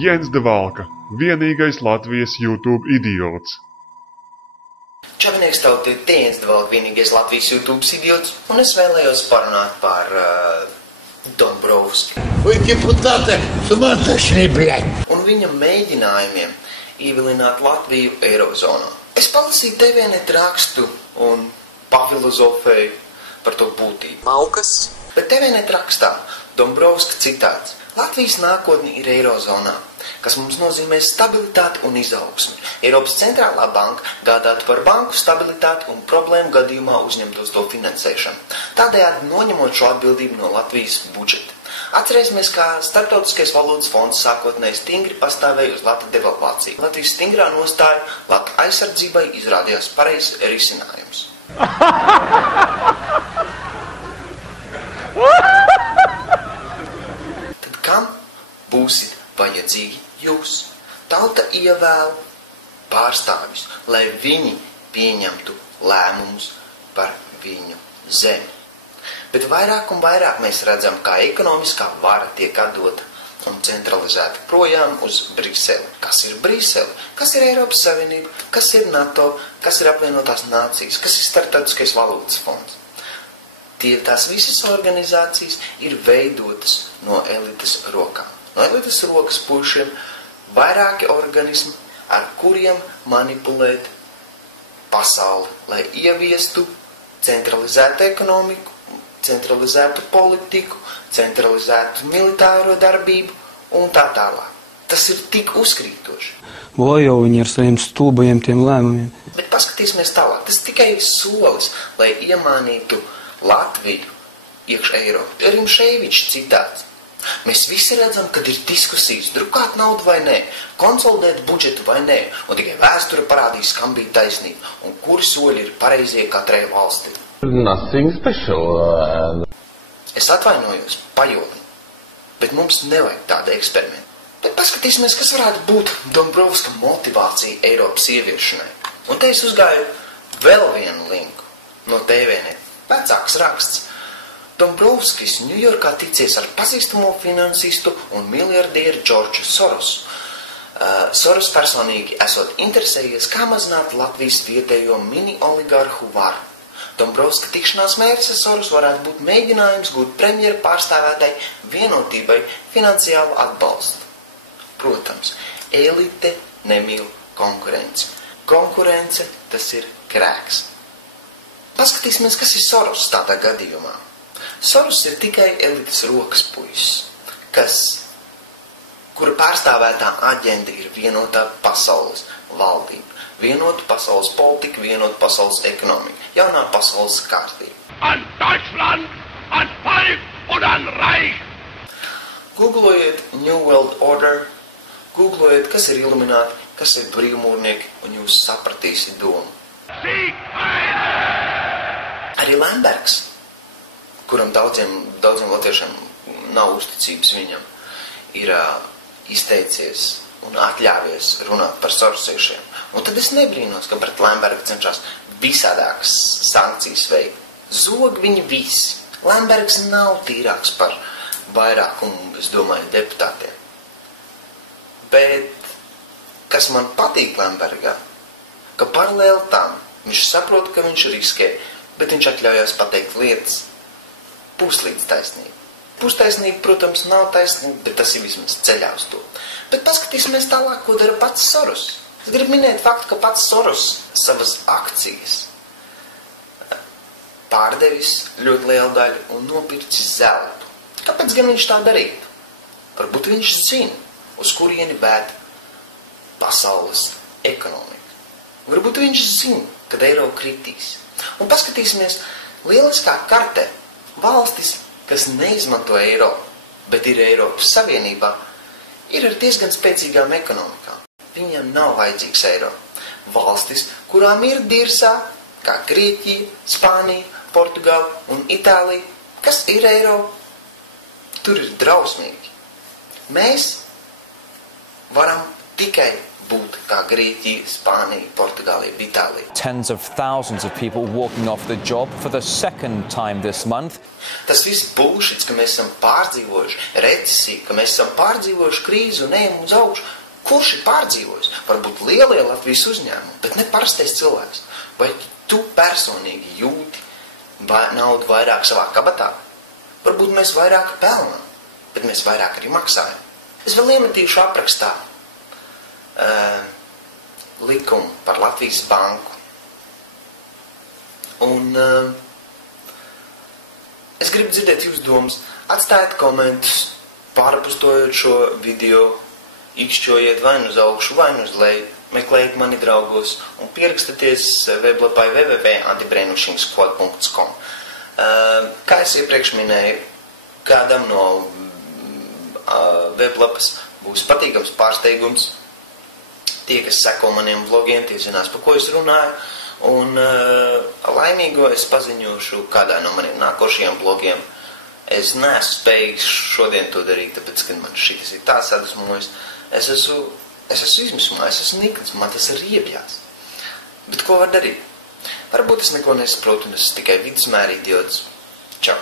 Jens de Valka, vienīgais Latvijas YouTube idiots. Čavinieks tauti ir Jens de Valka, vienīgais Latvijas YouTube idiots, un es vēlējos parunāt par Dombrovski. Вы депутаты, с ума сошли, блядь! Un viņa mēģinājumiem ievilināt Latviju Eirozonā. Es palasīju TVNet rakstu un pafilozofēju par to būtību. Maukas. Bet TVNet rakstā Dombrovska citāts: Latvijas nākotne ir Eirozonā, kas mums nozīmē stabilitāti un izaugsmi. Eiropas centrālā banka gādātu par banku stabilitāti un problēmu gadījumā uzņemtos to finansēšanu, tādējādi noņemot šo atbildību no Latvijas budžeta. Atcerēsimies, kā Starptautiskais valūtas fonds sākotnēji stingri pastāvēja uz lata devalvāciju. Latvijas stingrā nostāja lata aizsardzībai izrādījās pareizs risinājums. Tad kam būsit vajadzīgi jūs? Tauta ievēl pārstāvjus, lai viņi pieņemtu lēmumus par viņu zemi. Bet vairāk un vairāk mēs redzam, kā ekonomiskā vara tiek atdota un centralizēta projām uz Briseli. Kas ir Brisele? Kas ir Eiropas Savienība? Kas ir NATO? Kas ir apvienotās nācijas? Kas ir Starptautiskais valūtas fonds? Tās visas organizācijas ir veidotas no elites rokām. No elites rokas pušiem vairāki organismi, ar kuriem manipulēt pasauli, lai ieviestu centralizētu ekonomiku, centralizētu politiku, centralizētu militāro darbību un tā tālāk. Tas ir tik uzkrītoši. Lojo viņi ar saviem stulbajiem tiem lēmumiem. Bet paskatīsimies tālāk. Tas tikai ir solis, lai iemānītu Latviju iekš Eiropu. Rimšēvičs citāts: Mēs visi redzam, kad ir diskusijas, drukāt naudu vai nē, konsolidēt budžetu vai nē, un tikai vēsture parādīs, kam bija taisnība un kuri soļi ir pareizie katrai valstī. Nothing special. Es atvainojos, pajoli, bet mums nevajag tāda eksperimenta. Bet paskatīsimies, kas varētu būt Dombrovska motivācija Eiropas ieviešanai. Un te es uzgāju vēl vienu linku no TVNet. Vecāks raksts. Dombrovskis Ņujorkā ticies ar pazīstamo finansistu un miljardieru Džordžu Sorosu. Soros personīgi esot interesējies, kā mazināt Latvijas vietējo mini-oligarhu varu. Dombrovska tikšanās mērķis ar Sorosu varētu būt mēģinājums gūt premjera pārstāvētai vienotībai finansiālu atbalstu. Protams, elite nemīl konkurenci. Konkurence tas ir krēks. Paskatīsimies, kas ir Soros tādā gadījumā. Soros ir tikai elites rokas puisis, kura pārstāvētā aģenda ir vienotā pasaules valdība, vienota pasaules politika, vienota pasaules ekonomika, jaunā pasaules kārtība. An Deutschland, an Volk un an Reich! Googlojiet New World Order, googlojiet, kas ir ilumināti, kas ir brīvmūrnieki, un jūs sapratīsiet domu. Arī Lembergs, kuram daudziem latviešiem nav uzticības viņam, ir izteicies un atļāvies runāt par sorosiešiem. Un tad es nebrīnos, ka pret Lembergu cenšas visādākas sankcijas veikt. Zog viņi visi. Lembergs nav tīrāks par vairākumu, es domāju, deputātiem. Bet, kas man patīk Lembergā, ka paralēli tam viņš saprot, ka viņš riskē, bet viņš atļaujās pateikt lietas puslīdz taisnība. Pustaisnība, protams, nav taisnība, bet tas ir vismaz ceļā uz to. Bet paskatīsimies tālāk, ko dara pats Soros. Es gribu minēt faktu, ka pats Soros savas akcijas pārdevis ļoti lielu daļu un nopircis zeltu. Kāpēc gan viņš tā darītu? Varbūt viņš zina, uz kurieni vēd pasaules ekonomika. Varbūt viņš zina, kad eiro kritīs. Un paskatīsimies lieliskā kartē. Valstis, kas neizmanto eiro, bet ir Eiropas Savienībā, ir ar diezgan spēcīgām ekonomikām. Viņiem nav vajadzīgs eiro. Valstis, kurām ir dirsā, kā Grieķija, Spānija, Portugāla un Itālija, kas ir eiro, tur ir drausmīgi. Mēs varam tikai būt kā Grieķija, Spānija, Portugālija, Itālija. Tens of thousands of people walking off the job for the second time this month. Tas viss bullshits, ka mēs esam pārdzīvojuši recesiju, ka mēs esam pārdzīvojuši krīzi un ejam uz augšu. Kurš ir pārdzīvojis? Varbūt lielie Latvijas uzņēmumi, bet ne parastais cilvēks. Vai tu personīgi jūti naudu vairāk savā kabatā? Varbūt mēs vairāk pelnām, bet mēs vairāk arī maksājam. Es vēl iemetīšu aprakstā likumu par Latvijas banku. Un es gribu dzirdēt jūs domas. Atstājiet komentus, pārpustojot šo video, ikšķojiet vai nu uz augšu, vai nu uz leju, meklējiet mani draugos un pierakstaties weblapai www.antibrainsquad.com. Kā es iepriekš minēju, kādam no weblapas būs patīkams pārsteigums. Tie, kas seko maniem vlogiem, tie zinās, par ko es runāju. Un laimīgo es paziņošu kādā no maniem nākošajiem vlogiem. Es neesmu spējīgs šodien to darīt, tāpēc, ka man šitas ir tā sadusmojis. Es esmu izmismā, es esmu nikns, man tas ir riebjās. Bet ko var darīt? Varbūt es neko nesaprotu, un es esmu tikai vidusmēri idiots. Čau!